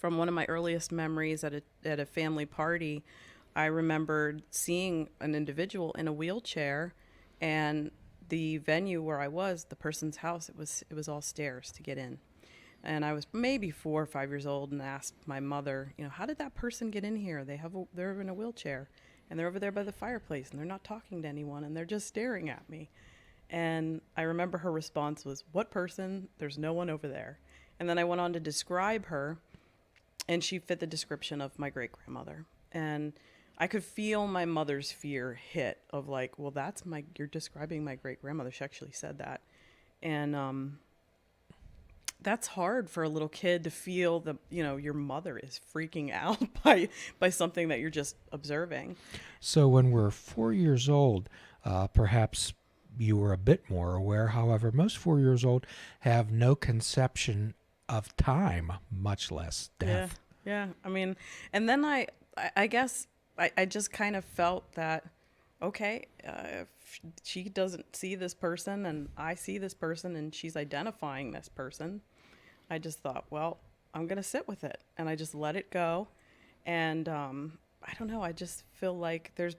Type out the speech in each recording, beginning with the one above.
from one of my earliest memories at a family party, I remembered seeing an individual in a wheelchair, and the venue where I was, the person's house, it was all stairs to get in. And I was maybe 4 or 5 years old and asked my mother, how did that person get in here? They're in a wheelchair, and they're over there by the fireplace, and they're not talking to anyone, and they're just staring at me. And I remember her response was, "What person? There's no one over there." And then I went on to describe her, and she fit the description of my great grandmother. And I could feel my mother's fear hit of like, well, you're describing my great grandmother. She actually said that. And that's hard for a little kid to feel that, your mother is freaking out by something that you're just observing. So when we're 4 years old, perhaps you were a bit more aware. However, most 4 years old have no conception of time, much less death. Yeah. I mean, and then I guess I just kind of felt that, okay, if she doesn't see this person and I see this person and she's identifying this person, I just thought, well, I'm going to sit with it. And I just let it go. And I don't know, I just feel like there's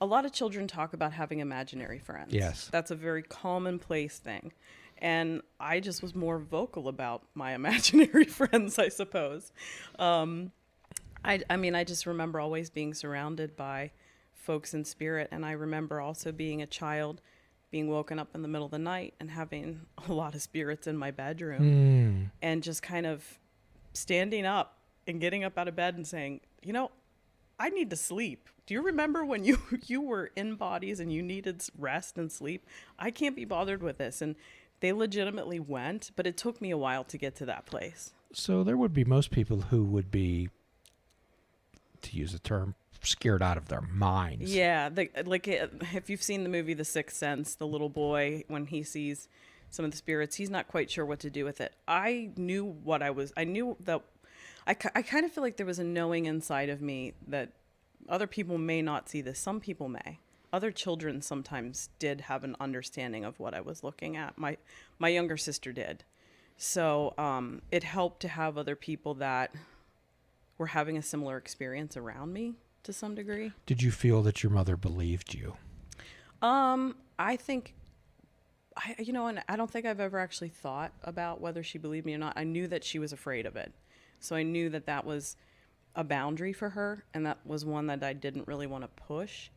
a lot of children talk about having imaginary friends. Yes. That's a very commonplace thing. And I just was more vocal about my imaginary friends, I suppose. I mean, I just remember always being surrounded by folks in spirit. And I remember also being a child, being woken up in the middle of the night and having a lot of spirits in my bedroom. And just kind of standing up and getting up out of bed and saying, I need to sleep. Do you remember when you were in bodies and you needed rest and sleep? I can't be bothered with this. And they legitimately went, but it took me a while to get to that place. So there would be most people who would be, to use a term, scared out of their minds. Yeah, if you've seen the movie The Sixth Sense, the little boy, when he sees some of the spirits, he's not quite sure what to do with it. I knew that I kind of feel like there was a knowing inside of me that other people may not see this. Some people may. Other children sometimes did have an understanding of what I was looking at. My younger sister did. So it helped to have other people that were having a similar experience around me to some degree. Did you feel that your mother believed you? I think, and I don't think I've ever actually thought about whether she believed me or not. I knew that she was afraid of it. So I knew that was a boundary for her, and that was one that I didn't really want to push.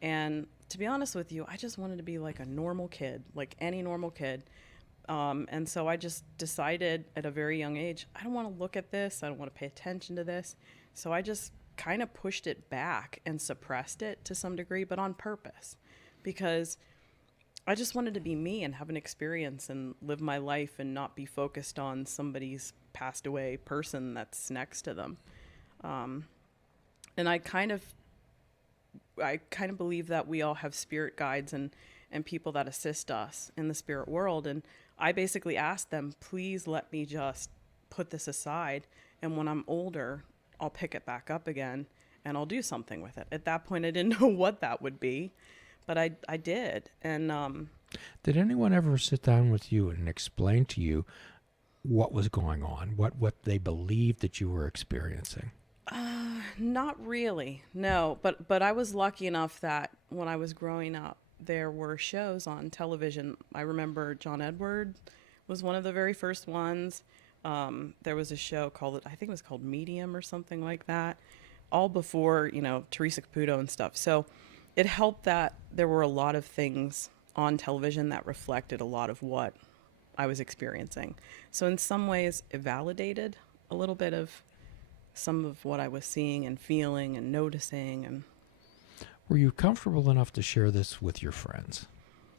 And to be honest with you, I just wanted to be like a normal kid, like any normal kid. And so I just decided at a very young age, I don't want to look at this. I don't want to pay attention to this. So I just kind of pushed it back and suppressed it to some degree, but on purpose, because I just wanted to be me and have an experience and live my life and not be focused on somebody's passed away person that's next to them. And I kind of believe that we all have spirit guides and people that assist us in the spirit world. And I basically asked them, please let me just put this aside. And when I'm older, I'll pick it back up again and I'll do something with it. At that point, I didn't know what that would be, but I did. And did anyone ever sit down with you and explain to you what was going on, what they believed that you were experiencing? Not really, no. But I was lucky enough that when I was growing up, there were shows on television. I remember John Edward was one of the very first ones. There was a show I think it was called Medium or something like that, all before, Teresa Caputo and stuff. So it helped that there were a lot of things on television that reflected a lot of what I was experiencing. So in some ways, it validated a little bit of some of what I was seeing and feeling and noticing. And were you comfortable enough to share this with your friends?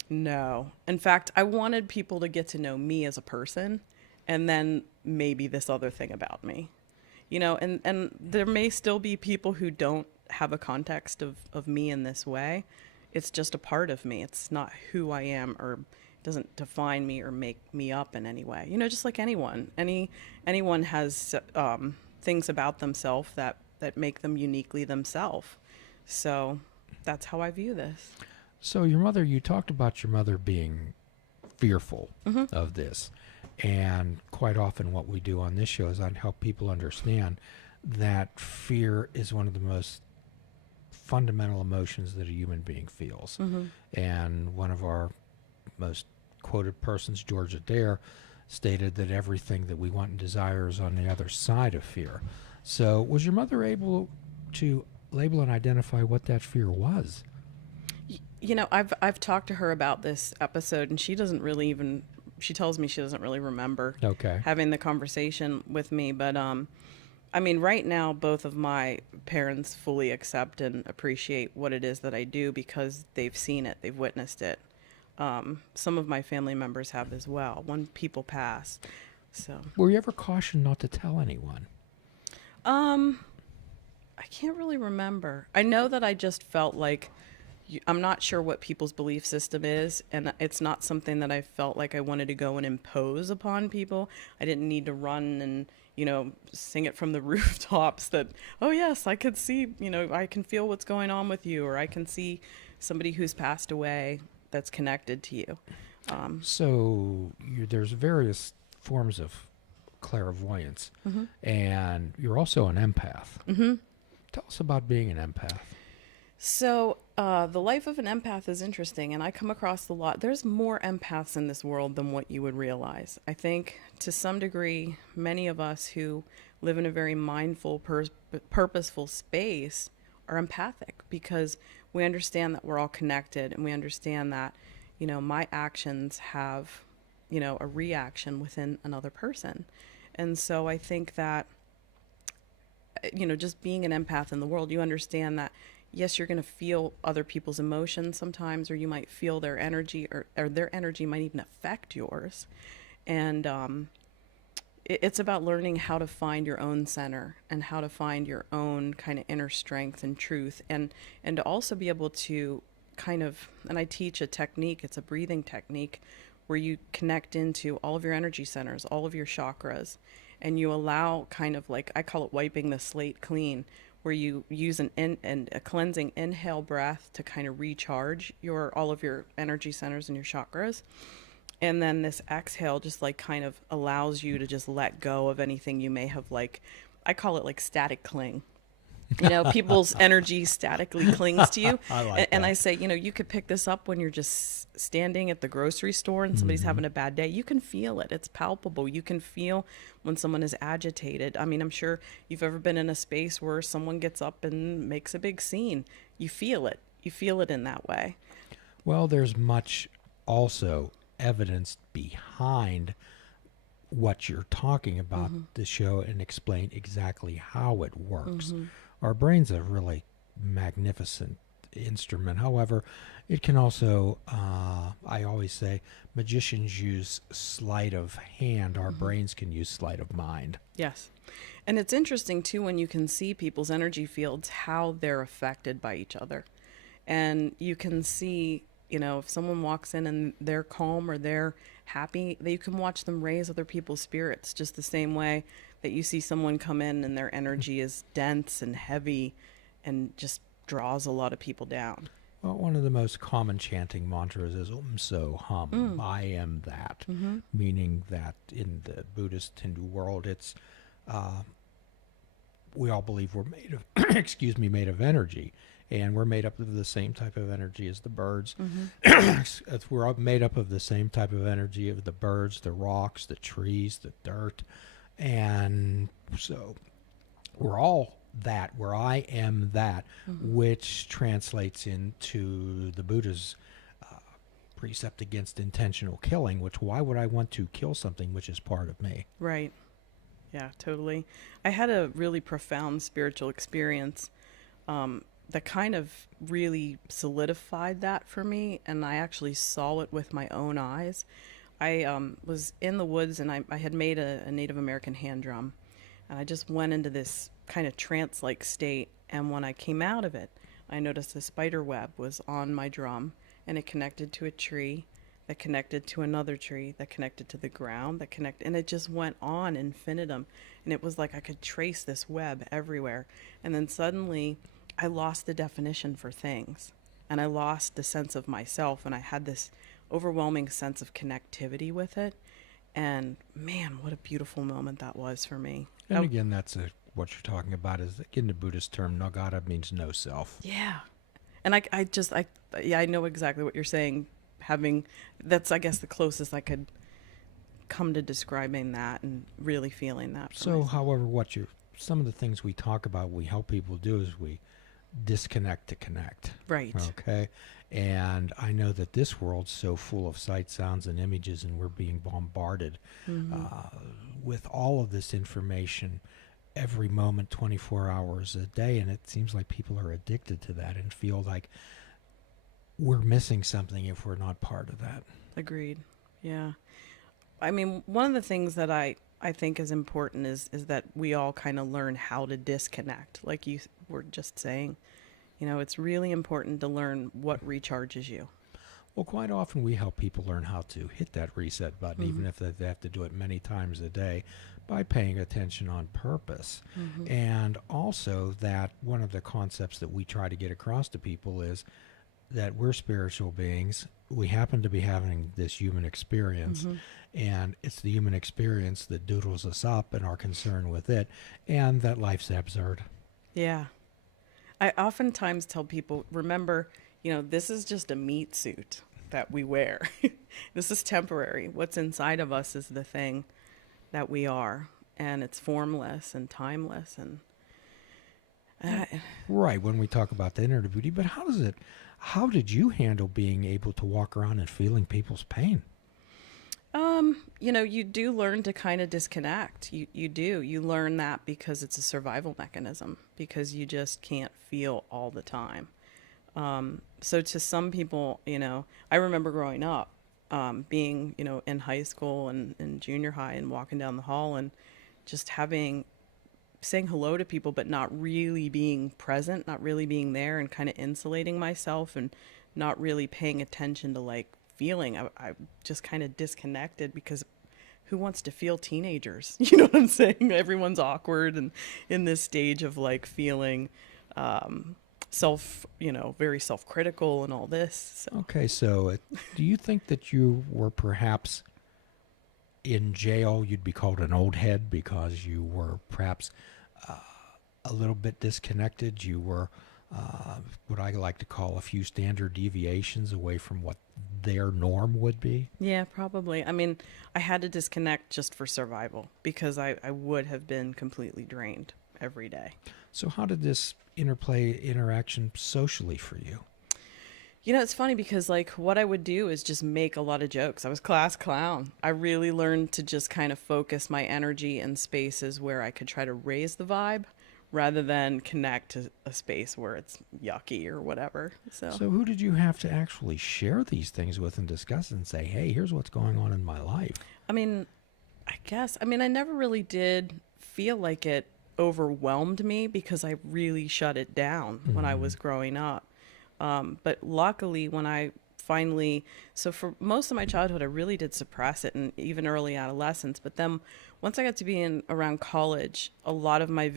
No. In fact, I wanted people to get to know me as a person and then maybe this other thing about me. And there may still be people who don't have a context of me in this way. It's just a part of me. It's not who I am, or it doesn't define me or make me up in any way. Just like anyone. Anyone has things about themselves that make them uniquely themselves. So that's how I view this. So you talked about your mother being fearful of this. And quite often, what we do on this show is I help people understand that fear is one of the most fundamental emotions that a human being feels. And one of our most quoted persons, George Adair, stated that everything that we want and desire is on the other side of fear. So, was your mother able to label and identify what that fear was? You know, I've talked to her about this episode, and she doesn't really even. She tells me she doesn't really remember Okay. having the conversation with me. But I mean, right now, both of my parents fully accept and appreciate what it is that I do because they've seen it, they've witnessed it. Some of my family members have as well when people pass. So, Were you ever cautioned not to tell anyone? I can't really remember. I know that I just felt like I'm not sure what people's belief system is, and it's not something that I felt like I wanted to go and impose upon people. I didn't need to run and, you know, sing it from the rooftops that, oh, yes, I could see, you know, I can feel what's going on with you, or I can see somebody who's passed away that's connected to you. So, there's various forms of clairvoyance, and you're also an empath. Tell us about being an empath. So, the life of an empath is interesting, and I come across a lot. There's more empaths in this world than what you would realize. I think, to some degree, many of us who live in a very mindful, purposeful space are empathic because we understand that we're all connected, and we understand that, you know, my actions have, you know, a reaction within another person. And so I think that, you know, just being an empath in the world, you understand that yes, you're going to feel other people's emotions sometimes, or you might feel their energy, or their energy might even affect yours. And it's about learning how to find your own center and how to find your own kind of inner strength and truth, and to also be able to kind of, and I teach a technique, it's a breathing technique where you connect into all of your energy centers, all of your chakras, and you allow kind of like, I call it wiping the slate clean, where you use a cleansing inhale breath to kind of recharge all of your energy centers and your chakras. And then this exhale just like kind of allows you to just let go of anything you may have, like, I call it like static cling. You know, people's energy statically clings to you. I like And that. I say, you know, you could pick this up when you're just standing at the grocery store and somebody's having a bad day. You can feel it. It's palpable. You can feel when someone is agitated. I mean, I'm sure you've ever been in a space where someone gets up and makes a big scene. You feel it. You feel it in that way. Well, there's much also evidence behind what you're talking about the show and explain exactly how it works. Our brain's a really magnificent instrument. However, it can also, I always say, magicians use sleight of hand. Our brains can use sleight of mind. Yes. And it's interesting, too, when you can see people's energy fields, how they're affected by each other. And you can see, you know, if someone walks in and they're calm or they're happy, you can watch them raise other people's spirits just the same way that you see someone come in and their energy is dense and heavy and just draws a lot of people down. Well, one of the most common chanting mantras is So Hum. I am that, meaning that in the Buddhist Hindu world, it's we all believe we're made of made of energy, and we're made up of the same type of energy as the birds. We're all made up of the same type of energy of the birds, the rocks, the trees, the dirt, and so we're all that, where I am that, which translates into the Buddha's precept against intentional killing, which why would I want to kill something which is part of me? Right. Yeah, totally. I had a really profound spiritual experience that kind of really solidified that for me, and I actually saw it with my own eyes. I was in the woods, and I had made a Native American hand drum, and I just went into this kind of trance-like state, and when I came out of it, I noticed a spider web was on my drum, and it connected to a tree, that connected to another tree, that connected to the ground, and it just went on infinitum, and it was like I could trace this web everywhere, and then suddenly I lost the definition for things, and I lost the sense of myself, and I had this overwhelming sense of connectivity with it. And man, what a beautiful moment that was for me. And again, what you're talking about is, again, the Buddhist term Nagata means no self. Yeah. And yeah, I know exactly what you're saying. That's, I guess, the closest I could come to describing that and really feeling that. So, however, some of the things we talk about, we help people do is we disconnect to connect. Right. Okay. And I know that this world's so full of sight, sounds, and images, and we're being bombarded with all of this information every moment, 24 hours a day. And it seems like people are addicted to that and feel like we're missing something if we're not part of that. Agreed. Yeah. I mean, one of the things that I think is important is that we all kind of learn how to disconnect. Like you were just saying, it's really important to learn what recharges you. Well, quite often we help people learn how to hit that reset button, even if they have to do it many times a day, by paying attention on purpose. And also that one of the concepts that we try to get across to people is that we're spiritual beings. We happen to be having this human experience, and it's the human experience that doodles us up and our concern with it, and that life's absurd. Yeah. I oftentimes tell people, remember, this is just a meat suit that we wear. This is temporary. What's inside of us is the thing that we are, and it's formless and timeless. And right, when we talk about the inner beauty, but how did you handle being able to walk around and feeling people's pain? You do learn to kind of disconnect. You do. You learn that because it's a survival mechanism, because you just can't feel all the time. So to some people, I remember growing up, being, in high school and in junior high and walking down the hall and just saying hello to people, but not really being present, not really being there, and kind of insulating myself and not really paying attention to like feeling. I just kind of disconnected, because who wants to feel teenagers? You know what I'm saying? Everyone's awkward and in this stage of like feeling very self-critical and all this. So. Okay, so do you think that you were perhaps in jail? You'd be called an old head because you were perhaps a little bit disconnected. You were what I like to call a few standard deviations away from what their norm would be. Yeah, probably. I mean, I had to disconnect just for survival, because I would have been completely drained every day. So how did this interaction socially for you? It's funny because like what I would do is just make a lot of jokes. I was class clown. I really learned to just kind of focus my energy in spaces where I could try to raise the vibe rather than connect to a space where it's yucky or whatever. So who did you have to actually share these things with and discuss and say, hey, here's what's going on in my life? I mean, I never really did feel like it overwhelmed me, because I really shut it down when I was growing up. But luckily, when I so for most of my childhood, I really did suppress it, and even early adolescence. But then once I got to be around college, a lot of my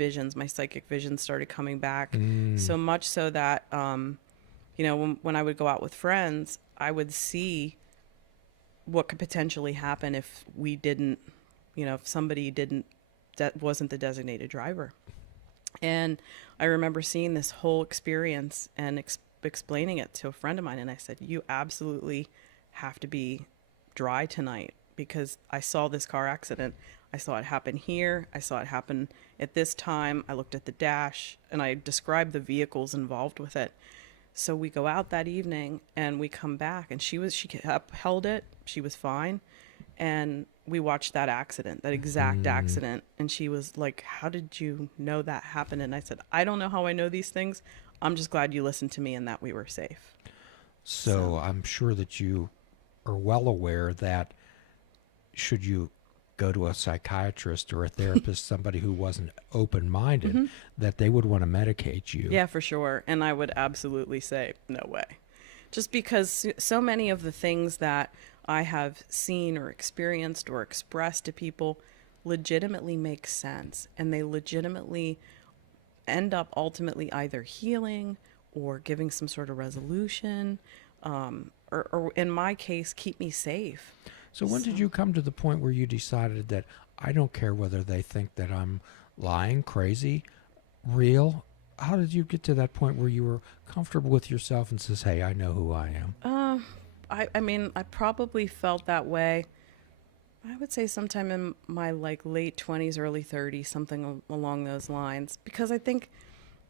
psychic visions started coming back. So much so that, when I would go out with friends, I would see what could potentially happen if we didn't, if somebody that wasn't the designated driver. And I remember seeing this whole experience and explaining it to a friend of mine, and I said, you absolutely have to be dry tonight, because I saw this car accident. I saw it happen here. I saw it happen at this time. I looked at the dash and I described the vehicles involved with it. So we go out that evening and we come back, and she held it. She was fine. And we watched that exact accident. And she was like, how did you know that happened? And I said, I don't know how I know these things. I'm just glad you listened to me and that we were safe. So I'm sure that you are well aware that should you go to a psychiatrist or a therapist, somebody who wasn't open-minded, that they would want to medicate you. Yeah, for sure. And I would absolutely say, no way. Just because so many of the things that I have seen or experienced or expressed to people legitimately make sense, and they legitimately end up ultimately either healing or giving some sort of resolution, or in my case, keep me safe. So when did you come to the point where you decided that I don't care whether they think that I'm lying, crazy, real? How did you get to that point where you were comfortable with yourself and says, "Hey, I know who I am"? I mean, I probably felt that way. I would say sometime in my like late 20s, early 30s, something along those lines, because I think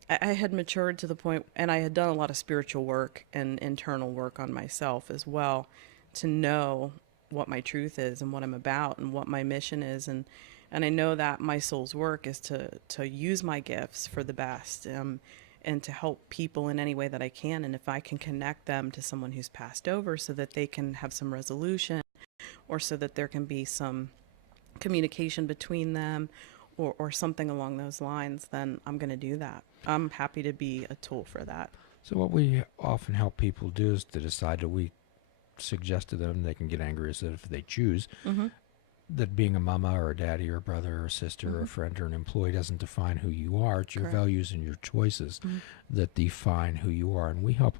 I had matured to the point, and I had done a lot of spiritual work and internal work on myself as well, to know what my truth is and what I'm about and what my mission is, and I know that my soul's work is to use my gifts for the best, and to help people in any way that I can, and if I can connect them to someone who's passed over so that they can have some resolution, or so that there can be some communication between them, or something along those lines, then I'm going to do that. I'm happy to be a tool for that. So what we often help people do is to decide that we suggest to them, they can get angry as if they choose, Mm-hmm. that being a mama or a daddy or a brother or a sister or a friend or an employee doesn't define who you are. It's your Correct. values and your choices that define who you are. And we help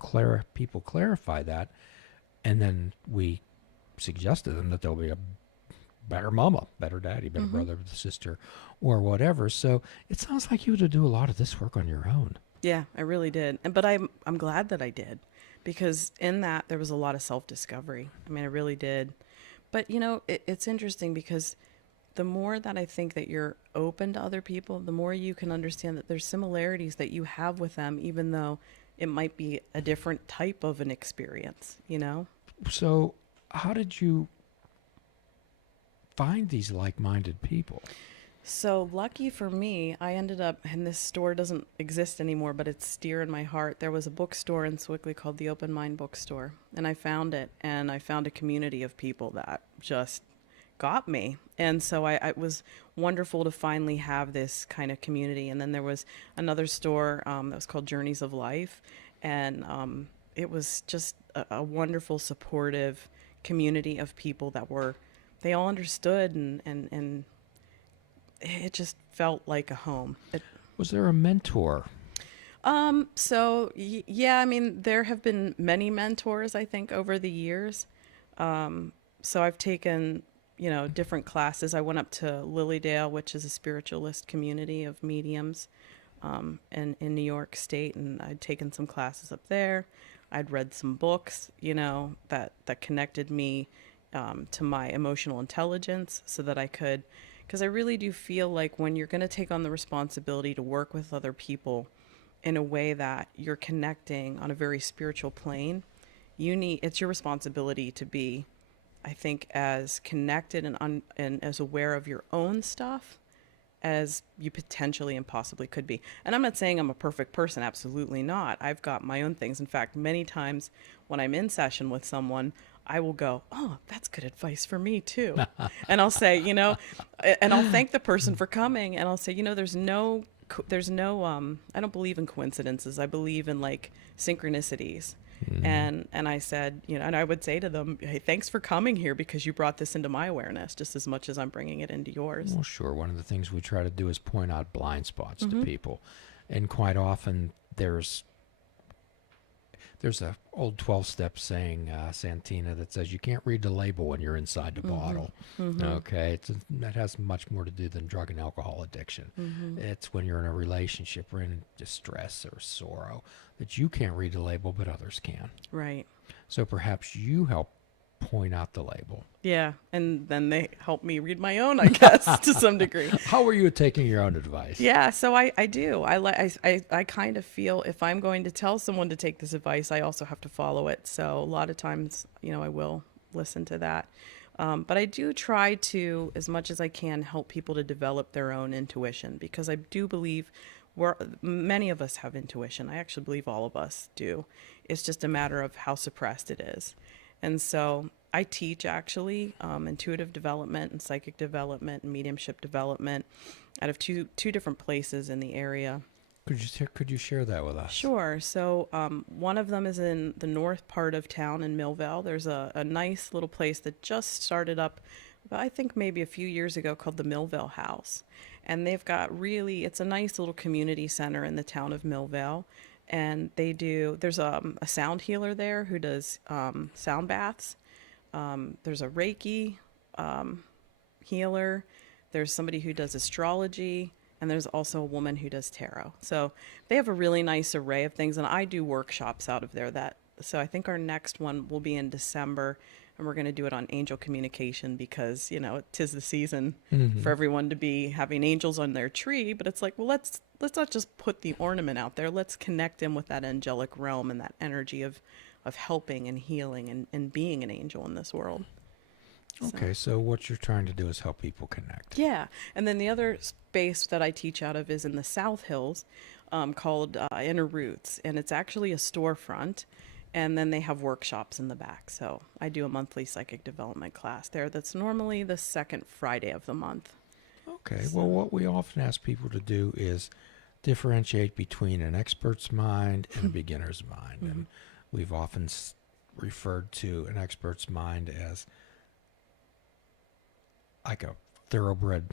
people clarify that. And then we suggest to them that they'll be a better mama, better daddy, better brother, sister, or whatever. So it sounds like you had to do a lot of this work on your own. Yeah, I really did. But I'm glad that I did, because in that there was a lot of self-discovery. I mean, I really did. But it's interesting, because the more that I think that you're open to other people, the more you can understand that there's similarities that you have with them, even though it might be a different type of an experience. So how did you find these like-minded people? So lucky for me, I ended up, and this store doesn't exist anymore, but it's dear in my heart. There was a bookstore in Sewickley called the Open Mind Bookstore, and I found it, and I found a community of people that just got me. And so it was wonderful to finally have this kind of community. And then there was another store that was called Journeys of Life, and it was just a wonderful, supportive community of people that they all understood, and it just felt like a home. Was there a mentor? Yeah, I mean, there have been many mentors, I think, over the years. So I've taken, different classes. I went up to Lilydale, which is a spiritualist community of mediums, in New York State, and I'd taken some classes up there. I'd read some books, that connected me to my emotional intelligence, so that I could, because I really do feel like when you're going to take on the responsibility to work with other people in a way that you're connecting on a very spiritual plane, it's your responsibility to be, I think, as connected and as aware of your own stuff as you potentially and possibly could be. And I'm not saying I'm a perfect person, absolutely not. I've got my own things. In fact, many times when I'm in session with someone, I will go, "Oh, that's good advice for me too." And I'll say, and I'll thank the person for coming, and I'll say, there's no, I don't believe in coincidences. I believe in like synchronicities. And I said, and I would say to them, "Hey, thanks for coming here, because you brought this into my awareness just as much as I'm bringing it into yours." Well, sure. One of the things we try to do is point out blind spots to people. And quite often there's a old 12-step saying, Santina, that says you can't read the label when you're inside the bottle. Okay, that has much more to do than drug and alcohol addiction. It's when you're in a relationship or in distress or sorrow that you can't read the label, but others can. Right. So perhaps you help point out the label. Yeah, and then they help me read my own, I guess, to some degree. How are you taking your own advice? Yeah, so I do. I kind of feel if I'm going to tell someone to take this advice, I also have to follow it. So a lot of times, I will listen to that. But I do try to, as much as I can, help people to develop their own intuition, because I do believe many of us have intuition. I actually believe all of us do. It's just a matter of how suppressed it is. And so I teach actually intuitive development and psychic development and mediumship development out of two different places in the area. Could you share that with us? Sure. So one of them is in the north part of town in Millvale. There's a nice little place that just started up, I think maybe a few years ago, called the Millvale House. And they've got it's a nice little community center in the town of Millvale. And there's a sound healer there who does sound baths. There's a Reiki healer. There's somebody who does astrology, and there's also a woman who does tarot. So they have a really nice array of things, and I do workshops out of there. So I think our next one will be in December, and we're going to do it on angel communication because, you know, 'tis the season for everyone to be having angels on their tree. But it's like, well, let's not just put the ornament out there. Let's connect in with that angelic realm and that energy of helping and healing and being an angel in this world. Okay, so what you're trying to do is help people connect. Yeah. And then the other space that I teach out of is in the South Hills, called Inner Roots. And it's actually a storefront. And then they have workshops in the back. So I do a monthly psychic development class there that's normally the second Friday of the month. Okay, well, what we often ask people to do is differentiate between an expert's mind and a beginner's mind. And we've often referred to an expert's mind as like a thoroughbred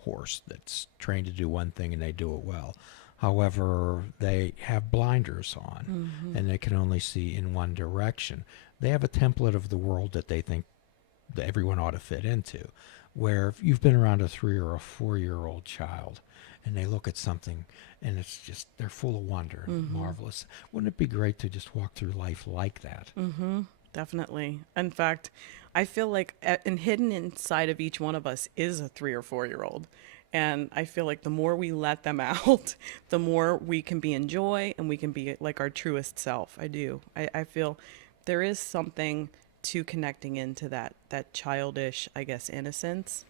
horse that's trained to do one thing and they do it well. However, they have blinders on and they can only see in one direction. They have a template of the world that they think that everyone ought to fit into. Where if you've been around a 3 or a 4-year-old child and they look at something and it's just, they're full of wonder and marvelous. Wouldn't it be great to just walk through life like that? Definitely. In fact, I feel like and hidden inside of each one of us is a 3 or 4-year-old. And I feel like the more we let them out, the more we can be in joy and we can be like our truest self. I do. I feel there is something to connecting into that childish, I guess, innocence.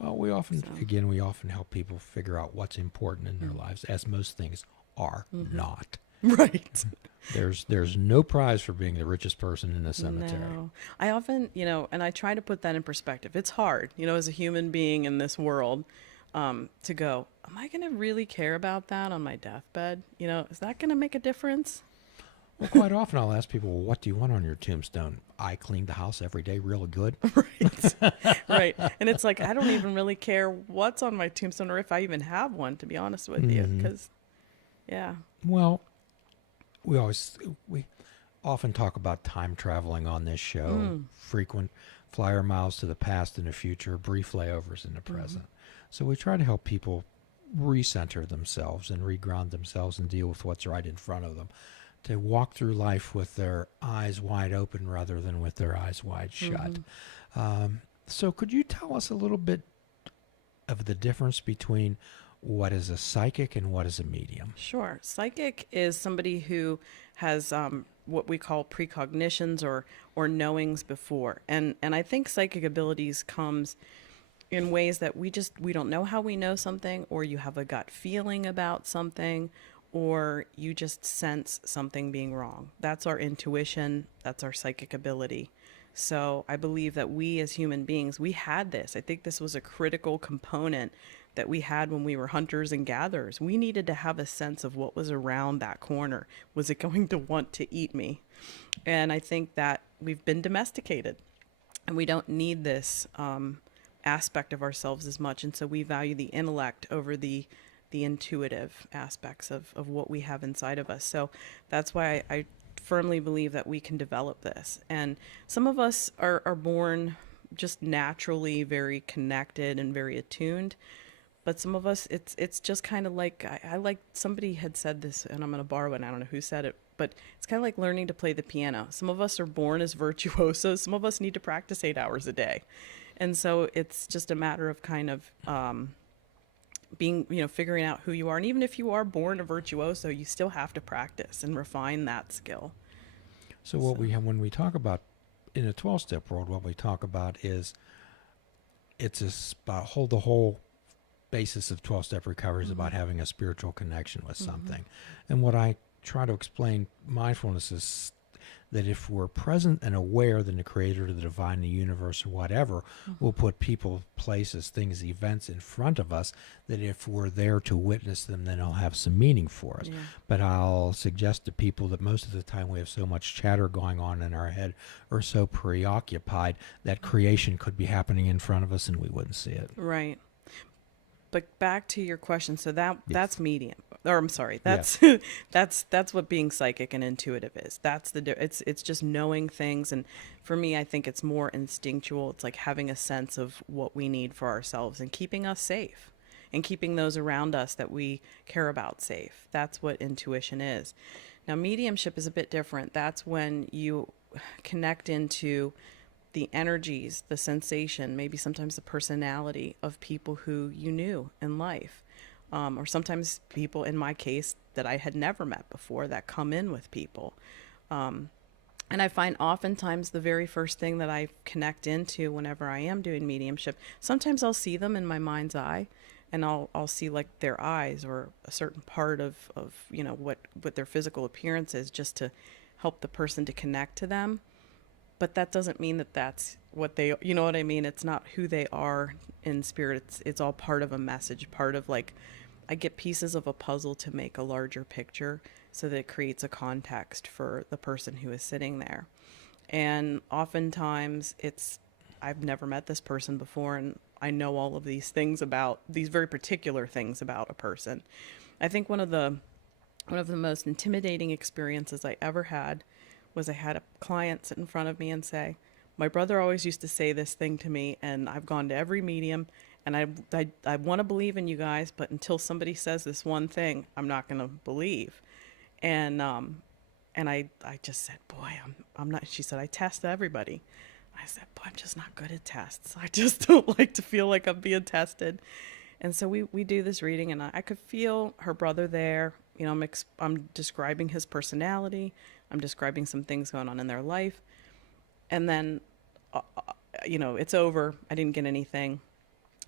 Well, we often help people figure out what's important in their lives, as most things are not. Right. There's no prize for being the richest person in the cemetery. No. I often, and I try to put that in perspective. It's hard, as a human being in this world, to go, am I going to really care about that on my deathbed? Is that going to make a difference? Well, quite often I'll ask people, well, what do you want on your tombstone? I clean the house every day really good. Right. Right. And it's like, I don't even really care what's on my tombstone or if I even have one, to be honest with you. Because, yeah. Well, we often talk about time traveling on this show, frequent flyer miles to the past and the future, brief layovers in the present. So we try to help people recenter themselves and reground themselves and deal with what's right in front of them, to walk through life with their eyes wide open rather than with their eyes wide shut. So could you tell us a little bit of the difference between what is a psychic and what is a medium? Sure. Psychic is somebody who has what we call precognitions or knowings before. And I think psychic abilities comes in ways that we don't know how we know something, or you have a gut feeling about something, or you just sense something being wrong. That's our intuition. That's our psychic ability. So I believe that we as human beings, we had this. I think this was a critical component that we had when we were hunters and gatherers. We needed to have a sense of what was around that corner. Was it going to want to eat me? And I think that we've been domesticated and we don't need this aspect of ourselves as much. And so we value the intellect over the intuitive aspects of what we have inside of us. So that's why I firmly believe that we can develop this. And some of us are born just naturally very connected and very attuned. But some of us, it's just kind of like, I like, somebody had said this, and I'm going to borrow it, I don't know who said it, but it's kind of like learning to play the piano. Some of us are born as virtuosos. Some of us need to practice 8 hours a day. And so it's just a matter of kind of being, figuring out who you are. And even if you are born a virtuoso, you still have to practice and refine that skill. So what we have, when we talk about in a 12-step world, what we talk about is it's about the whole basis of 12-step recovery is about having a spiritual connection with something. And what I try to explain mindfulness is that if we're present and aware, then the creator, the divine, the universe, or whatever, will put people, places, things, events in front of us, that if we're there to witness them, then they'll have some meaning for us. Yeah. But I'll suggest to people that most of the time we have so much chatter going on in our head, or so preoccupied, that creation could be happening in front of us and we wouldn't see it. Right. But back to your question, so that's medium. or I'm sorry, Yes. that's what being psychic and intuitive is. It's just knowing things, and for me, I think it's more instinctual. It's like having a sense of what we need for ourselves and keeping us safe and keeping those around us that we care about safe. That's what intuition is. Now, mediumship is a bit different. That's when you connect into the energies, the sensation, maybe sometimes the personality of people who you knew in life. Or sometimes people, in my case, that I had never met before that come in with people. And I find oftentimes the very first thing that I connect into whenever I am doing mediumship, sometimes I'll see them in my mind's eye, and I'll see like their eyes or a certain part of what their physical appearance is, just to help the person to connect to them. But that doesn't mean that that's what they, you know what I mean? It's not who they are in spirit. It's all part of a message, part of like, I get pieces of a puzzle to make a larger picture so that it creates a context for the person who is sitting there. And oftentimes I've never met this person before, and I know all of these things about these very particular things about a person. I think one of the most intimidating experiences I ever had was I had a client sit in front of me and say, my brother always used to say this thing to me, and I've gone to every medium, and I want to believe in you guys, but until somebody says this one thing, I'm not going to believe. And I just said, boy, I'm not. She said, I test everybody. I said, boy, I'm just not good at tests. I just don't like to feel like I'm being tested. And so we do this reading, and I could feel her brother there. You know, I'm describing his personality. I'm describing some things going on in their life. And then, it's over. I didn't get anything.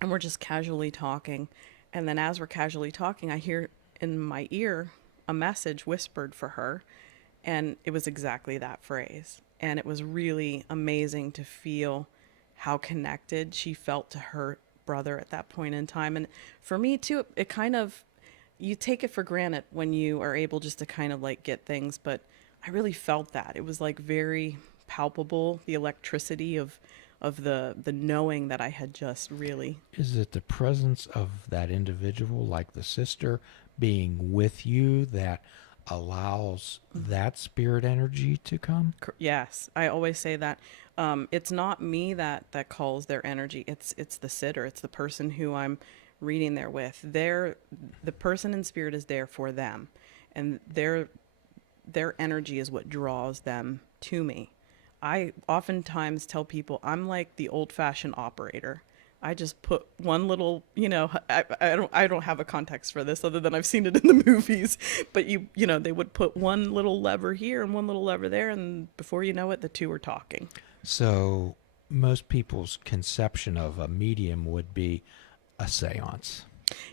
And we're just casually talking. And then as we're casually talking, I hear in my ear a message whispered for her. And it was exactly that phrase. And it was really amazing to feel how connected she felt to her brother at that point in time. And for me too, it kind of, you take it for granted when you are able just to kind of like get things, but I really felt that. It was like very palpable, the electricity of the knowing that I had just really. Is it the presence of that individual, like the sister, being with you that allows that spirit energy to come? Yes, I always say that. It's not me that calls their energy. It's the sitter. It's the person who I'm reading there with. The person in spirit is there for them, and their energy is what draws them to me. I oftentimes tell people I'm like the old-fashioned operator. I just put one little, I don't have a context for this other than I've seen it in the movies, but they would put one little lever here and one little lever there, and before you know it, the two are talking. So most people's conception of a medium would be a seance.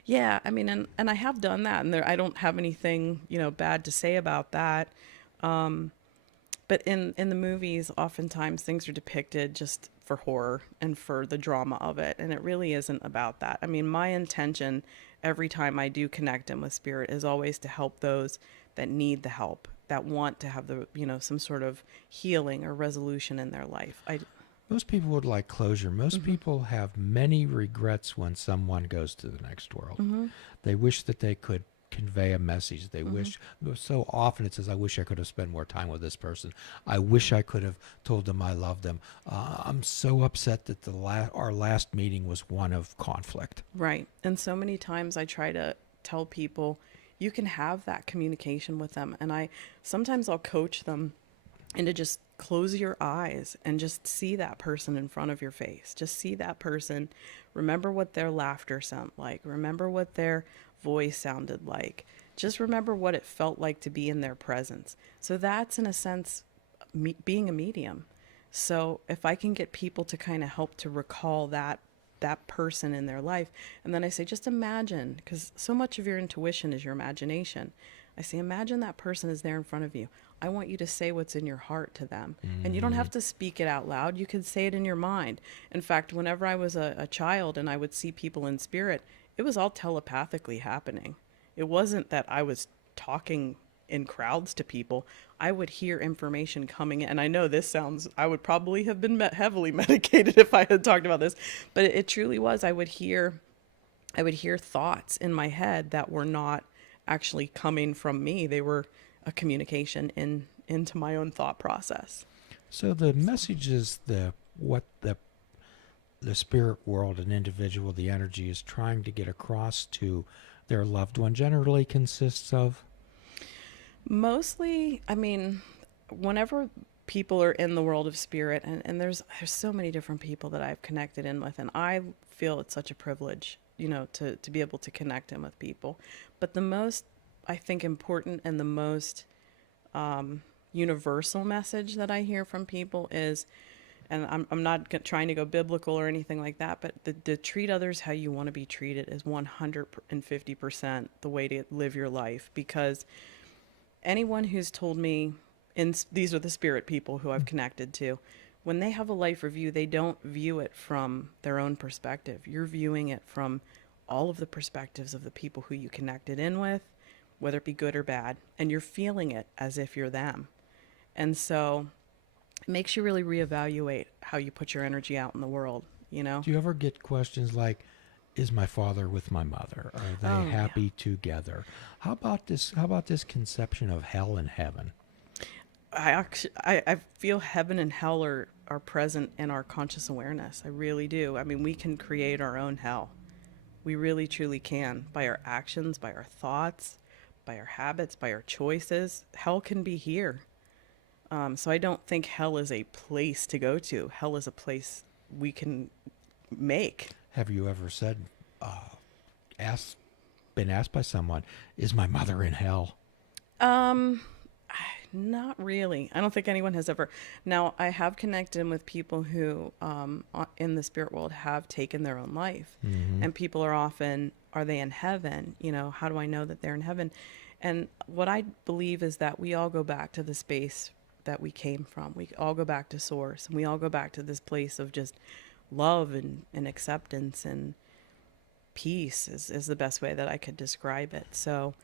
Yeah, I mean, and I have done that, and I don't have anything, bad to say about that. But in the movies, oftentimes things are depicted just for horror and for the drama of it, and it really isn't about that. I mean, my intention every time I do connect in with spirit is always to help those that need the help, that want to have the, some sort of healing or resolution in their life. Most people would like closure. Most people have many regrets when someone goes to the next world. They wish that they could convey a message. They wish, so often it says, I wish I could have spent more time with this person. I wish I could have told them I love them. I'm so upset that our last meeting was one of conflict. Right. And so many times I try to tell people, you can have that communication with them. And sometimes I'll coach them into just close your eyes and just see that person in front of your face. Just see that person. Remember what their laughter sounded like. Remember what their voice sounded like. Just remember what it felt like to be in their presence. So that's, in a sense, being a medium. So if I can get people to kind of help to recall that person in their life, and then I say, just imagine, because so much of your intuition is your imagination. I say, imagine that person is there in front of you. I want you to say what's in your heart to them. And you don't have to speak it out loud. You can say it in your mind. In fact, whenever I was a child and I would see people in spirit, it was all telepathically happening. It wasn't that I was talking in crowds to people. I would hear information coming in. And I know I would probably have been heavily medicated if I had talked about this, but it truly was. I would hear thoughts in my head that were not actually coming from me. They were a communication into my own thought process. So the message is what the spirit world, an individual, the energy is trying to get across to their loved one generally consists of. Mostly, I mean, whenever people are in the world of spirit, and there's so many different people that I've connected in with, and I feel it's such a privilege, to be able to connect in with people. But the most, I think, important and the most universal message that I hear from people is, and I'm not trying to go biblical or anything like that, but the treat others how you want to be treated is 150% the way to live your life. Because anyone who's told me, and these are the spirit people who I've connected to, when they have a life review, they don't view it from their own perspective. You're viewing it from all of the perspectives of the people who you connected in with, whether it be good or bad, and you're feeling it as if you're them. And so it makes you really reevaluate how you put your energy out in the world, Do you ever get questions like, is my father with my mother? Are they Oh, happy together? How about this conception of hell and heaven? I feel heaven and hell are present in our conscious awareness. I really do. I mean, we can create our own hell. We really truly can, by our actions, by our thoughts, by our habits, by our choices. Hell can be here. So I don't think hell is a place to go to. Hell is a place we can make. Have you ever said, been asked by someone, is my mother in hell? Not really. I don't think anyone has ever. Now, I have connected with people who, in the spirit world, have taken their own life. Mm-hmm. And people are often, are they in heaven? How do I know that they're in heaven? And what I believe is that we all go back to the space that we came from. We all go back to source, and we all go back to this place of just love and acceptance and peace is the best way that I could describe it. So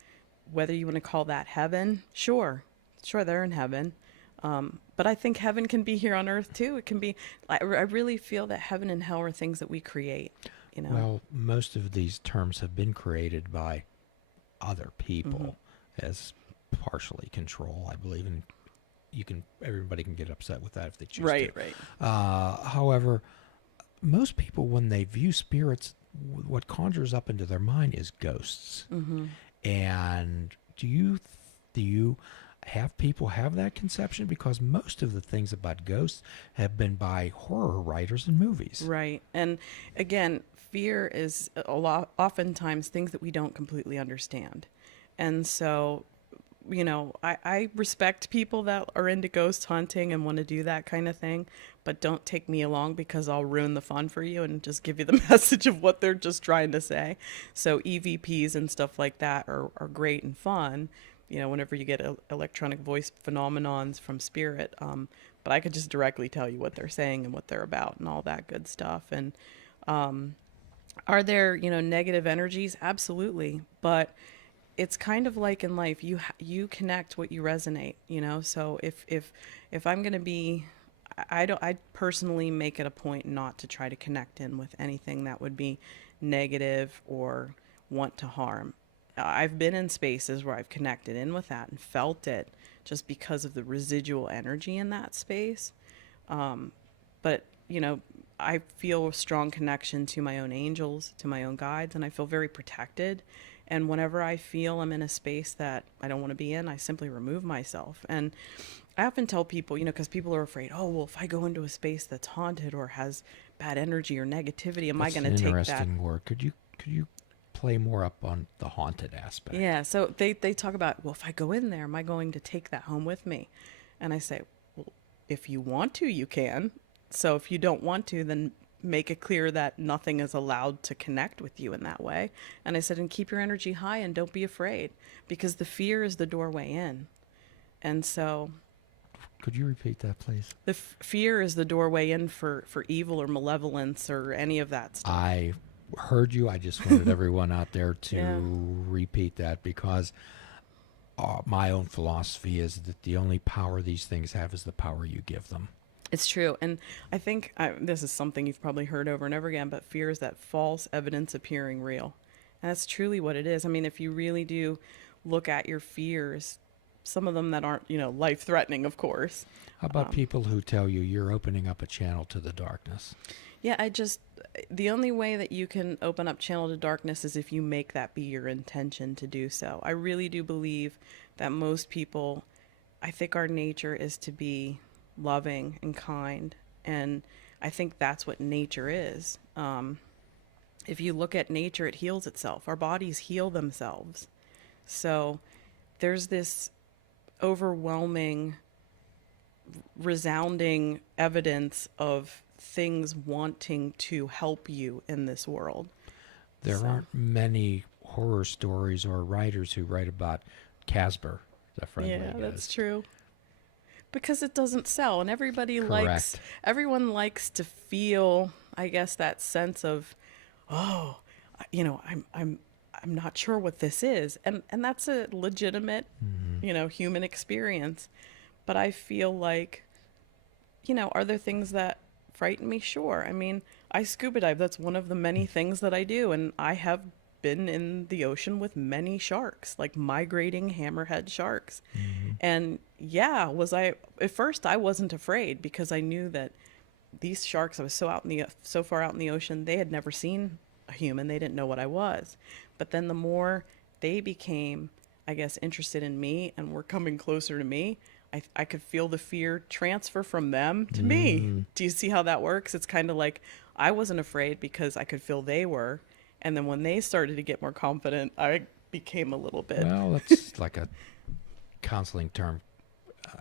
whether you want to call that heaven, sure, they're in heaven. But I think heaven can be here on earth too. It can be, I really feel that heaven and hell are things that we create, Well, most of these terms have been created by other people as partially control, I believe, and everybody can get upset with that if they choose to. Right. However, most people, when they view spirits, what conjures up into their mind is ghosts. Mm-hmm. And do you have people have that conception? Because most of the things about ghosts have been by horror writers and movies. Right. And again, fear is oftentimes things that we don't completely understand. And so, I respect people that are into ghost hunting and want to do that kind of thing, but don't take me along because I'll ruin the fun for you and just give you the message of what they're just trying to say. So EVPs and stuff like that are great and fun, whenever you get electronic voice phenomenons from spirit. But I could just directly tell you what they're saying and what they're about and all that good stuff. And are there, negative energies? Absolutely. But it's kind of like in life, you connect what you resonate, So if I'm going to be, I personally make it a point not to try to connect in with anything that would be negative or want to harm. I've been in spaces where I've connected in with that and felt it just because of the residual energy in that space. But, I feel a strong connection to my own angels, to my own guides, and I feel very protected. And whenever I feel I'm in a space that I don't want to be in, I simply remove myself. And I often tell people, because people are afraid, oh, well, if I go into a space that's haunted or has bad energy or negativity, am I going to take that? That's an interesting word. Could you play more up on the haunted aspect? Yeah, so they talk about, well, if I go in there, am I going to take that home with me? And I say, well, if you want to, you can. So if you don't want to, then make it clear that nothing is allowed to connect with you in that way. And I said, and keep your energy high and don't be afraid, because the fear is the doorway in. And so... Could you repeat that, please? The fear is the doorway in for evil or malevolence or any of that stuff. I heard you. I just wanted everyone out there to Yeah. repeat that, because my own philosophy is that the only power these things have is the power you give them. It's true. And I think this is something you've probably heard over and over again, but fear is that false evidence appearing real. And that's truly what it is. I mean, if you really do look at your fears, some of them that aren't, life threatening, of course. How about people who tell you you're opening up a channel to the darkness? Yeah, the only way that you can open up channel to darkness is if you make that be your intention to do so. I really do believe that most people, I think our nature is to be loving and kind. And I think that's what nature is. If you look at nature, it heals itself. Our bodies heal themselves. So there's this overwhelming, resounding evidence of things wanting to help you in this world. There So- aren't many horror stories or writers who write about Casper, the friendly Yeah, ghost. that's true. Because it doesn't sell, and Correct. everyone likes to feel, I guess, that sense of, I'm not sure what this is, and that's a legitimate, human experience. But I feel like, are there things that frighten me? Sure. I mean, I scuba dive. That's one of the many things that I do, and I have been in the ocean with many sharks, like migrating hammerhead sharks. And yeah, at first I wasn't afraid because I knew that these sharks, I was so far out in the ocean, they had never seen a human. They didn't know what I was. But then the more they became, I guess, interested in me and were coming closer to me, I could feel the fear transfer from them to me. Do you see how that works? It's kind of like I wasn't afraid because I could feel they were. And then when they started to get more confident, I became a little bit. Well, it's like a counseling term,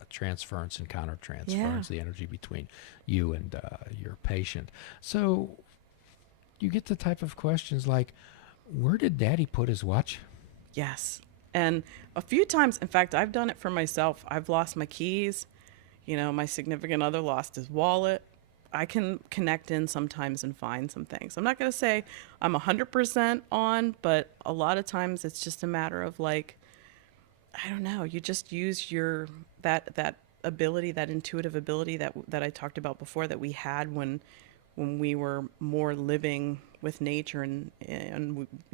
transference and countertransference, Yeah. the energy between you and your patient. So you get the type of questions like, where did Daddy put his watch? Yes. And a few times, in fact, I've done it for myself. I've lost my keys. My significant other lost his wallet. I can connect in sometimes and find some things. I'm not going to say I'm 100% on, but a lot of times it's just a matter of like, I don't know, you just use that ability, that intuitive ability that I talked about before that we had when we were more living with nature and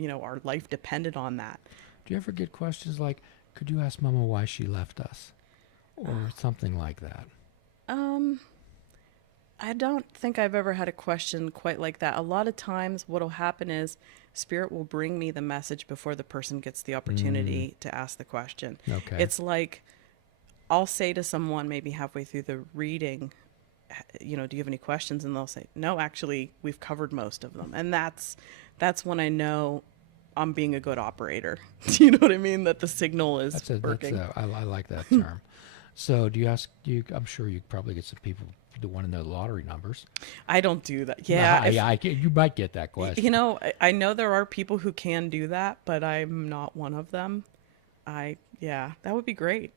our life depended on that. Do you ever get questions like, could you ask Mama why she left us? Or something like that. I don't think I've ever had a question quite like that. A lot of times what'll happen is spirit will bring me the message before the person gets the opportunity to ask the question. Okay. It's like I'll say to someone maybe halfway through the reading, do you have any questions? And they'll say, no, actually, we've covered most of them. And that's when I know I'm being a good operator. Do you know what I mean? That the signal is working. I like that term. So I'm sure you probably get some people that want to know the lottery numbers. I don't do that. Yeah. You might get that question. I know there are people who can do that, but I'm not one of them. That would be great.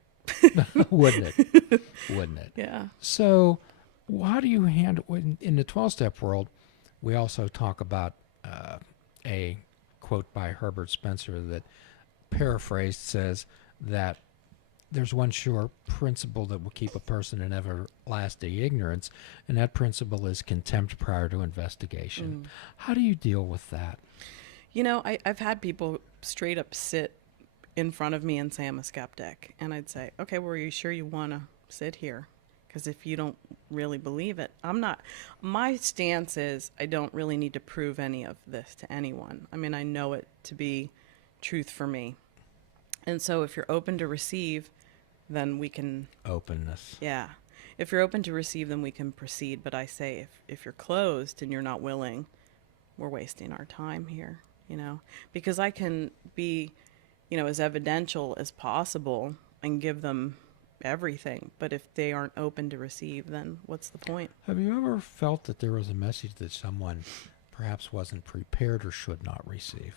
Wouldn't it? Wouldn't it? Yeah. So how do you handle, in the 12-step world, we also talk about a quote by Herbert Spencer that paraphrased says that there's one sure principle that will keep a person in everlasting ignorance, and that principle is contempt prior to investigation. How do you deal with that? I've had people straight up sit in front of me and say I'm a skeptic. And I'd say, okay, well, are you sure you want to sit here? Because if you don't really believe it, I'm not. My stance is I don't really need to prove any of this to anyone. I mean, I know it to be truth for me. And so if you're open to receive, then we can. Openness. Yeah. If you're open to receive, then we can proceed. But I say if you're closed and you're not willing, we're wasting our time here, because I can be, as evidential as possible and give them everything. But if they aren't open to receive, then what's the point? Have you ever felt that there was a message that someone perhaps wasn't prepared or should not receive?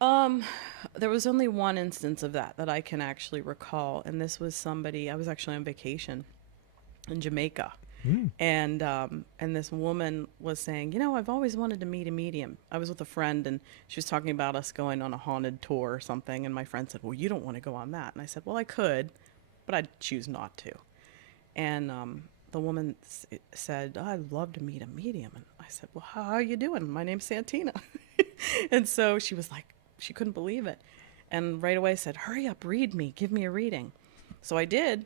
There was only one instance of that I can actually recall. And this was somebody, I was actually on vacation in Jamaica. And this woman was saying, I've always wanted to meet a medium. I was with a friend and she was talking about us going on a haunted tour or something. And my friend said, well, you don't want to go on that. And I said, well, I could, but I'd choose not to. And the woman said, I'd love to meet a medium. And I said, well, how are you doing? My name's Santina. And so she was like, she couldn't believe it. And right away I said, hurry up, read me, give me a reading. So I did.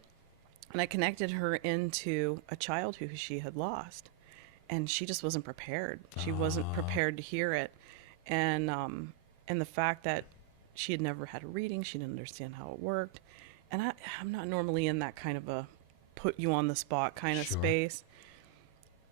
And I connected her into a child who she had lost. And she just wasn't prepared. She wasn't prepared to hear it. And the fact that she had never had a reading, she didn't understand how it worked. And I'm not normally in that kind of a put you on the spot kind of Sure. space.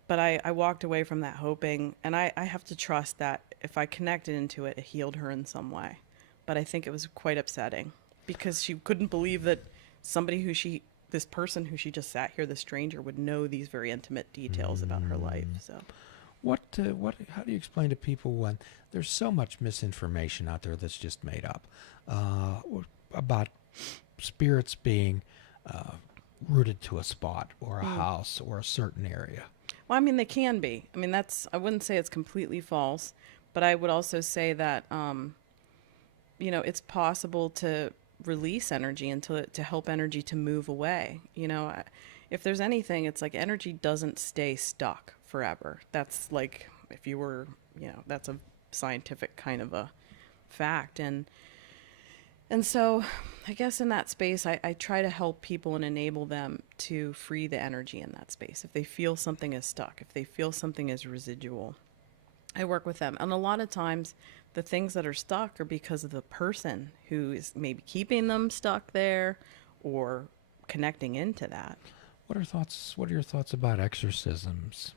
But I walked away from that hoping, and I have to trust that if I connected into it, it healed her in some way. But I think it was quite upsetting because she couldn't believe that somebody this person who she just sat here, this stranger, would know these very intimate details about her life. So, How do you explain to people when there's so much misinformation out there that's just made up about spirits being rooted to a spot or a house or a certain area? well, I mean, they can be. I mean, I wouldn't say it's completely false, but I would also say that, it's possible to release energy and to help energy to move away. If there's anything, it's like energy doesn't stay stuck forever. That's like, if you were, that's a scientific kind of a fact. And so I guess in that space, I try to help people and enable them to free the energy in that space. If they feel something is stuck, if they feel something is residual, I work with them. And a lot of times the things that are stuck are because of the person who is maybe keeping them stuck there or connecting into that. What are your thoughts about exorcisms?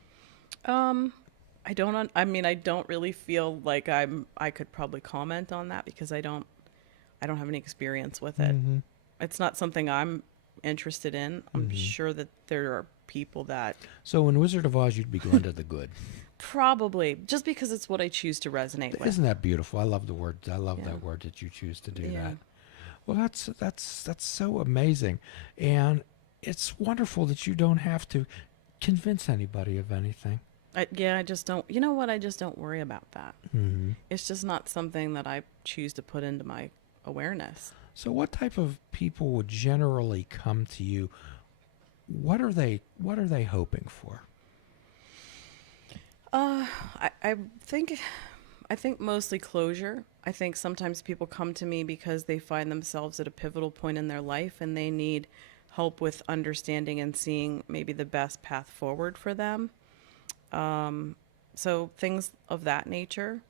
I don't really feel like I could probably comment on that because I don't have any experience with it. Mm-hmm. It's not something I'm interested in. I'm sure that there are people that So in Wizard of Oz, you'd be Glinda the Good. probably, just because it's what I choose to resonate with. Isn't that beautiful? I love the word. I love Yeah. that word that you choose to do Yeah. that. Well, that's so amazing, and it's wonderful that you don't have to convince anybody of anything. I just don't, you know what? I just don't worry about that. Mm-hmm. It's just not something that I choose to put into my awareness. So, what type of people would generally come to you? What are they hoping for? I think mostly closure. I think sometimes people come to me because they find themselves at a pivotal point in their life and they need help with understanding and seeing maybe the best path forward for them. So things of that nature.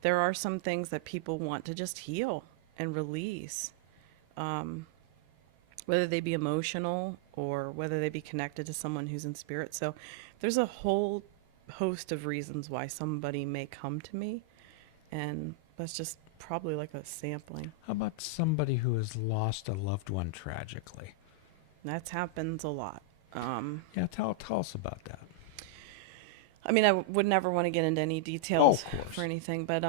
There are some things that people want to just heal and release, whether they be emotional or whether they be connected to someone who's in spirit. So there's a whole host of reasons why somebody may come to me, and that's just probably like a sampling. How about somebody who has lost a loved one tragically? That happens a lot. Yeah, tell us about that. I mean, I would never want to get into any details of course. for anything, but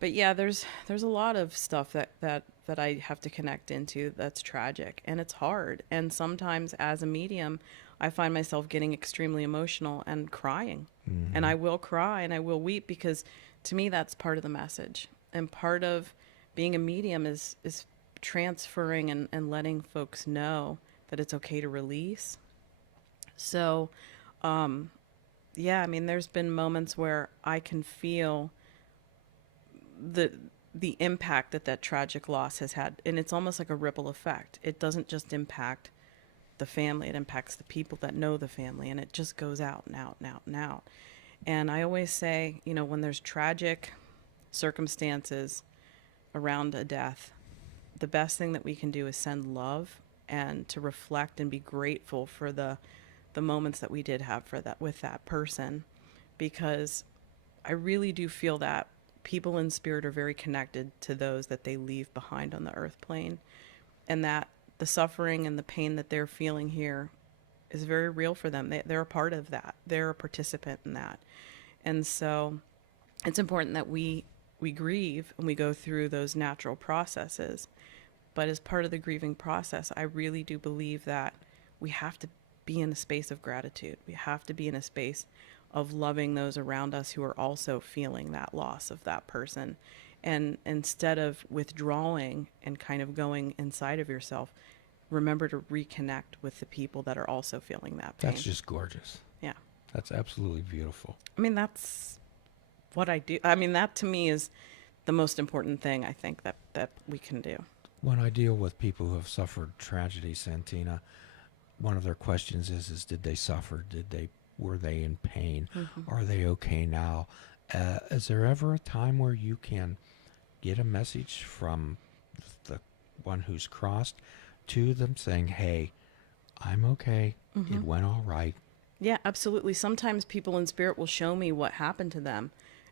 yeah, there's a lot of stuff that I have to connect into that's tragic, and it's hard. And sometimes as a medium, I find myself getting extremely emotional and crying. Mm-hmm. And I will cry and I will weep because to me that's part of the message. And part of being a medium is transferring and letting folks know that it's okay to release. So, yeah, I mean, there's been moments where I can feel the impact that tragic loss has had, and it's almost like a ripple effect. It doesn't just impact the family, it impacts the people that know the family, and it just goes out and out and out and out. And I always say, when there's tragic circumstances around a death, the best thing that we can do is send love and to reflect and be grateful for the moments that we did have with that person, because I really do feel that people in spirit are very connected to those that they leave behind on the earth plane, and that the suffering and the pain that they're feeling here is very real for them. They're a part of that. They're a participant in that. And so it's important that we grieve and we go through those natural processes. But as part of the grieving process, I really do believe that we have to be in a space of gratitude. We have to be in a space of loving those around us who are also feeling that loss of that person. And instead of withdrawing and kind of going inside of yourself, remember to reconnect with the people that are also feeling that pain. That's just gorgeous. Yeah. That's absolutely beautiful. I mean, that's what I do. I mean, that to me is the most important thing I think that we can do. When I deal with people who have suffered tragedy, Santina, one of their questions is did they suffer? Were they in pain? Are they okay now? Is there ever a time where you can get a message from the one who's crossed to them saying, hey, I'm okay. It went all right. Yeah, absolutely. Sometimes people in spirit will show me what happened to them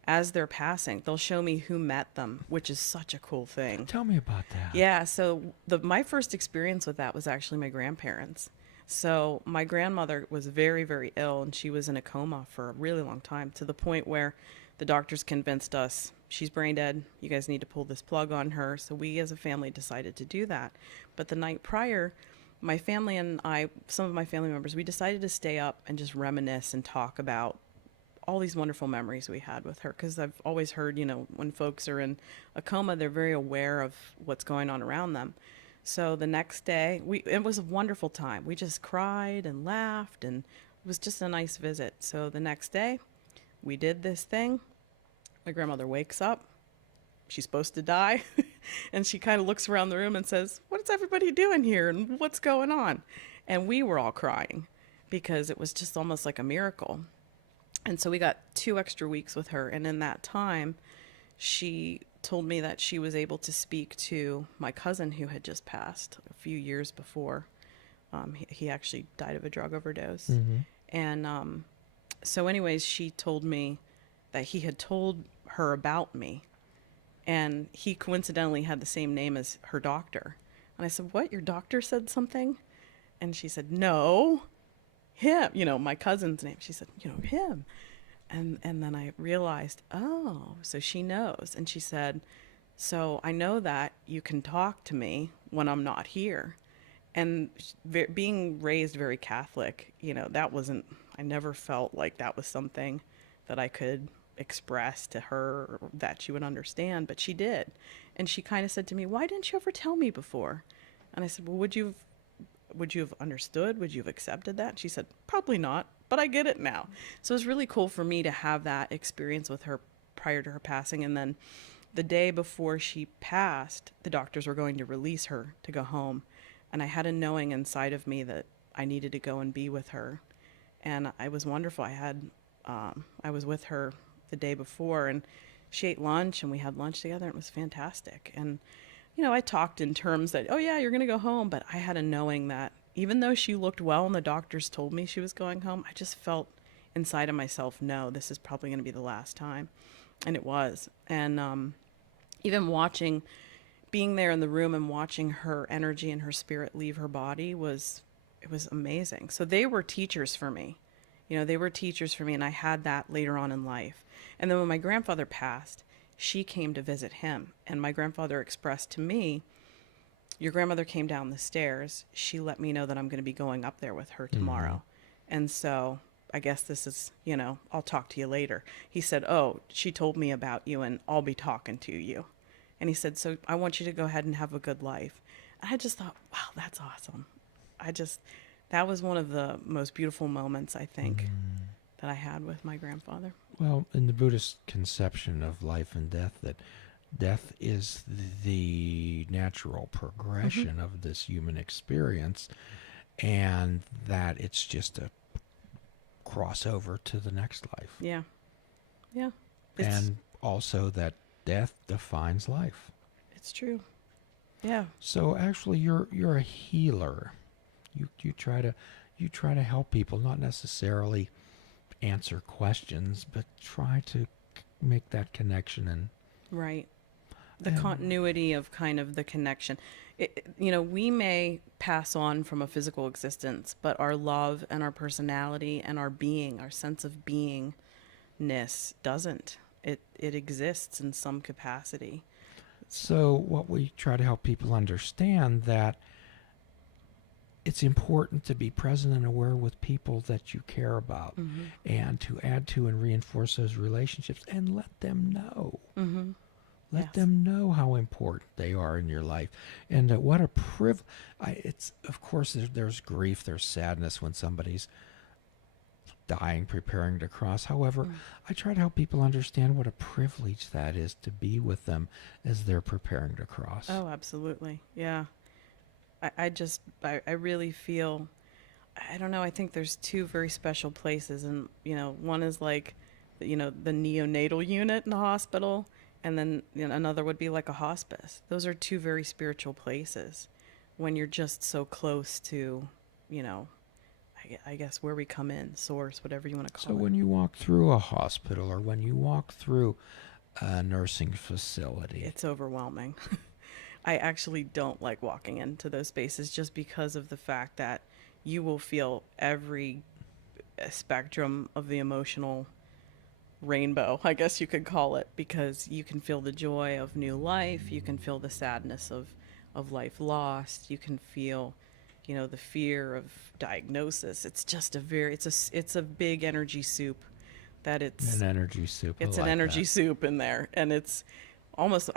as they're passing. They'll show me who met them, which is such a cool thing. Tell me about that. Yeah, so my first experience with that was actually my grandparents. So my grandmother was very, very ill, and she was in a coma for a really long time, to the point where the doctors convinced us, she's brain dead, you guys need to pull this plug on her. So we as a family decided to do that. But the night prior, my family and I, some of my family members, we decided to stay up and just reminisce and talk about all these wonderful memories we had with her. Because I've always heard, when folks are in a coma, they're very aware of what's going on around them. So the next day, it was a wonderful time. We just cried and laughed, and it was just a nice visit. So the next day, we did this thing. My grandmother wakes up. She's supposed to die. And she kind of looks around the room and says, what is everybody doing here and what's going on? And we were all crying because it was just almost like a miracle. And so we got 2 extra weeks with her. And in that time, she told me that she was able to speak to my cousin who had just passed a few years before. He actually died of a drug overdose. And so anyways, she told me that he had told her about me. And he coincidentally had the same name as her doctor. And I said, what, your doctor said something? And she said, no, him, my cousin's name. She said, him. And then I realized, oh, so she knows. And she said, so I know that you can talk to me when I'm not here. And being raised very Catholic, I never felt like that was something that I could express to her or that she would understand, but she did. And she kind of said to me, why didn't you ever tell me before? And I said, well, would you have understood? Would you have accepted that? And she said, probably not, but I get it now. So it was really cool for me to have that experience with her prior to her passing. And then the day before she passed, the doctors were going to release her to go home. And I had a knowing inside of me that I needed to go and be with her. And it was wonderful. I was with her the day before, and she ate lunch, and we had lunch together, and it was fantastic. And, I talked in terms that, oh yeah, you're going to go home. But I had a knowing that even though she looked well and the doctors told me she was going home, I just felt inside of myself, no, this is probably going to be the last time. And it was. And even being there in the room and watching her energy and her spirit leave her body it was amazing. So they were teachers for me. And I had that later on in life. And then when my grandfather passed, she came to visit him. And my grandfather expressed to me, your grandmother came down the stairs. She let me know that I'm going to be going up there with her tomorrow. And so I guess this is, I'll talk to you later. He said, oh, she told me about you and I'll be talking to you. And he said, so I want you to go ahead and have a good life. And I just thought, wow, that's awesome. That was one of the most beautiful moments, I think, that I had with my grandfather. Well, in the Buddhist conception of life and death, that death is the natural progression of this human experience, and that it's just a crossover to the next life. Yeah. Yeah. And also that death defines life. It's true. Yeah. So actually you're a healer. You try to help people, not necessarily answer questions, but try to make that connection and right. The continuity of kind of the connection. We may pass on from a physical existence, but our love and our personality and our being, our sense of beingness doesn't. It exists in some capacity. So what we try to help people understand that it's important to be present and aware with people that you care about and to add to and reinforce those relationships and let them know. Let them know how important they are in your life. And what a privilege. It's, of course, there's grief, there's sadness when somebody's dying, preparing to cross. However, Mm. I try to help people understand what a privilege that is to be with them as they're preparing to cross. Oh, absolutely. Yeah. I really feel, I don't know, I think there's two very special places. And, one is like, the neonatal unit in the hospital. And then another would be like a hospice. Those are two very spiritual places when you're just so close to, I guess where we come in, source, whatever you want to So call it. when you walk through a hospital or when you walk through a nursing facility, It's overwhelming. I actually don't like walking into those spaces just because of the fact that you will feel every spectrum of the emotional rainbow, I guess you could call it, because you can feel the joy of new life, you can feel the sadness of life lost, you can feel, the fear of diagnosis. It's just it's a big energy soup that an energy soup. I it's an like energy that. soup in there, and it's almost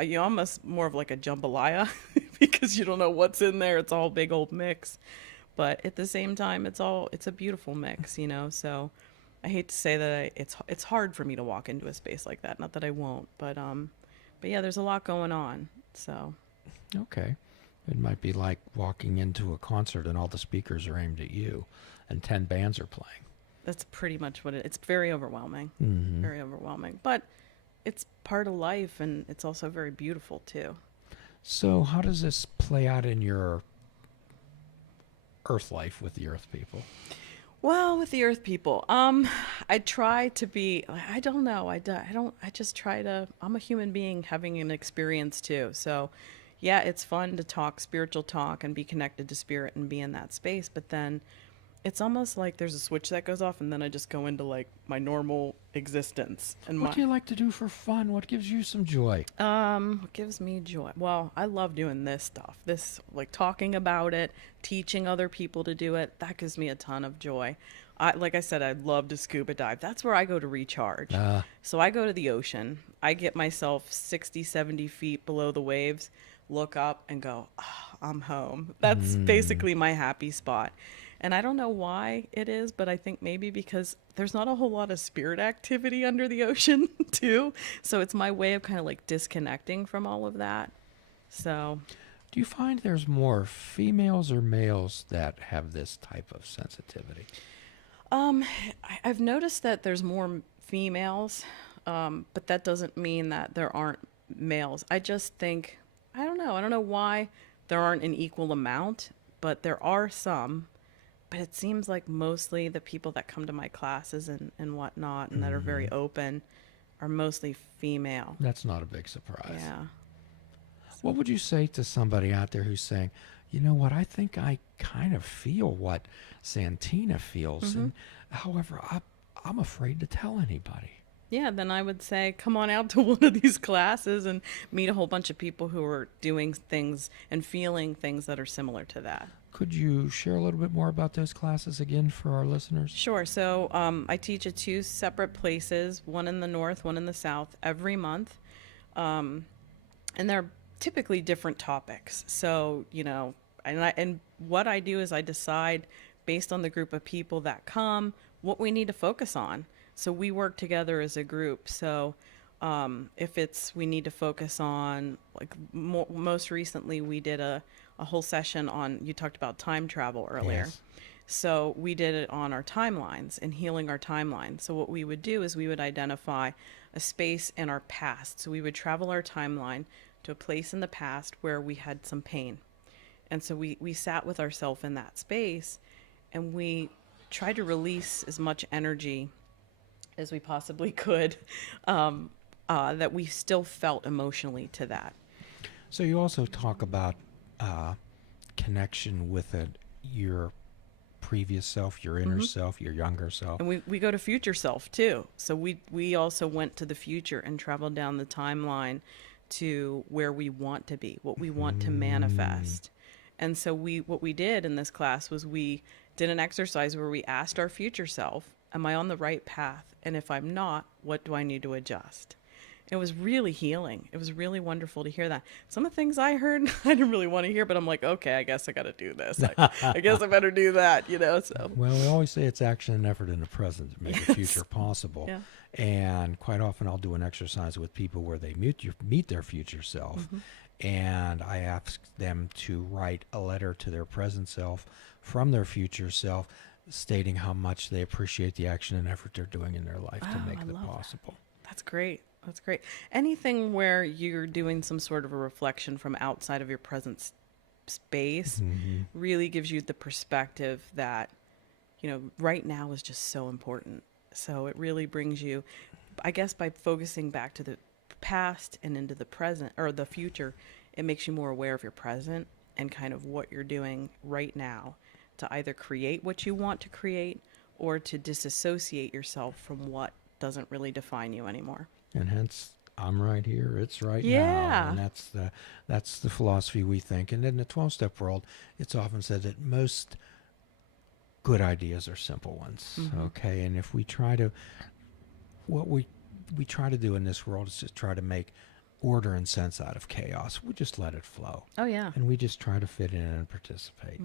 more of like a jambalaya because you don't know what's in there. It's all big old mix, but at the same time, it's a beautiful mix. So I hate to say that it's hard for me to walk into a space like that. Not that I won't, but yeah, there's a lot going on. So Okay. It might be like walking into a concert and all the speakers are aimed at you and 10 bands are playing. that's pretty much what it's very overwhelming, Mm-hmm. very overwhelming. But it's part of life, and it's also very beautiful too. So how does this play out in your earth life with the earth people? Well, with the Earth people, I try to be. I don't know. I don't. I just try to. I'm a human being having an experience too. So, yeah, it's fun to talk spiritual talk and be connected to spirit and be in that space. But then, it's almost like there's a switch that goes off, and then I just go into like my normal existence. And What do you like to do for fun? What gives you some joy? what gives me joy? Well, I love doing this stuff. This, like talking about it, teaching other people to do it. That gives me a ton of joy. Like I said, I love to scuba dive. That's where I go to recharge. Uh, So I go to the ocean. I get myself 60, 70 feet below the waves, look up and go, "Ah, I'm home." That's basically my happy spot. And I don't know why it is, but I think maybe because there's not a whole lot of spirit activity under the ocean, too. So it's my way of kind of like disconnecting from all of that. So, do you find there's more females or males that have this type of sensitivity? I've noticed that there's more females, but that doesn't mean that there aren't males. I just think, I don't know. I don't know why there aren't an equal amount, but there are some. But it seems like mostly the people that come to my classes and whatnot and that are very open are mostly female. That's not a big surprise. Yeah. What would you say to somebody out there who's saying, you know what, I think I kind of feel what Santina feels, and however, I'm afraid to tell anybody. Yeah, then I would say, come on out to one of these classes and meet a whole bunch of people who are doing things and feeling things that are similar to that. Could you share a little bit more about those classes again for our listeners? Sure. So I teach at two separate places, one in the north, one in the south, every month. And they're typically different topics. So, and what I do is I decide based on the group of people that come, what we need to focus on. So we work together as a group. So if we need to focus on, like most recently, we did a whole session on, you talked about time travel earlier. Yes. So we did it on our timelines and healing our timeline. So what we would do is we would identify a space in our past. So we would travel our timeline to a place in the past where we had some pain. And so we sat with ourselves in that space and we tried to release as much energy as we possibly could that we still felt emotionally to that. So you also talk about connection with your previous self, your inner self, your younger self. And we go to future self too. So we also went to the future and traveled down the timeline to where we want to be, what we want to manifest. And so what we did in this class was we did an exercise where we asked our future self, am I on the right path? And if I'm not, what do I need to adjust? It was really healing. It was really wonderful to hear that. Some of the things I heard, I didn't really want to hear, but I'm like, okay, I guess I got to do this. I guess I better do that, you know? So, Well, we always say it's action and effort in the present to make the future possible. yeah. And quite often I'll do an exercise with people where they meet their future self. And I ask them to write a letter to their present self from their future self, stating how much they appreciate the action and effort they're doing in their life to Oh, make I it love that. possible. That's great. That's great. Anything where you're doing some sort of a reflection from outside of your present space really gives you the perspective that, you know, right now is just so important. So it really brings you, I guess, by focusing back to the past and into the present or the future, it makes you more aware of your present and kind of what you're doing right now to either create what you want to create or to disassociate yourself from what doesn't really define you anymore. And hence, I'm right here, it's right now. Yeah. And that's the philosophy we think. And in the 12-step world, it's often said that most good ideas are simple ones. Okay, and if we try to, what we try to do in this world is just try to make order and sense out of chaos. We just let it flow. Oh, yeah. And we just try to fit in and participate.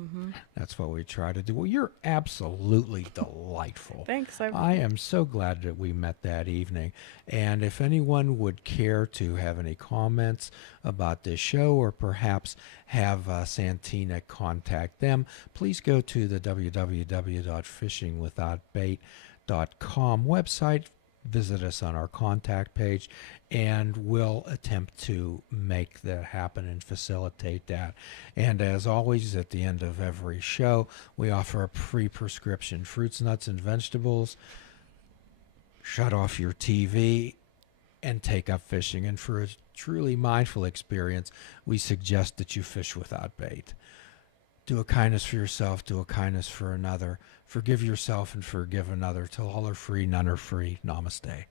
That's what we try to do. Well, you're absolutely delightful. Thanks. I am so glad that we met that evening. And if anyone would care to have any comments about this show or perhaps have Santina contact them, please go to the www.fishingwithoutbait.com website. Visit us on our contact page, and we'll attempt to make that happen and facilitate that. And as always, at the end of every show, we offer a free prescription: fruits, nuts, and vegetables. Shut off your TV and take up fishing. And for a truly mindful experience, we suggest that you fish without bait. Do a kindness for yourself, do a kindness for another. Forgive yourself and forgive another. Till all are free, none are free. Namaste.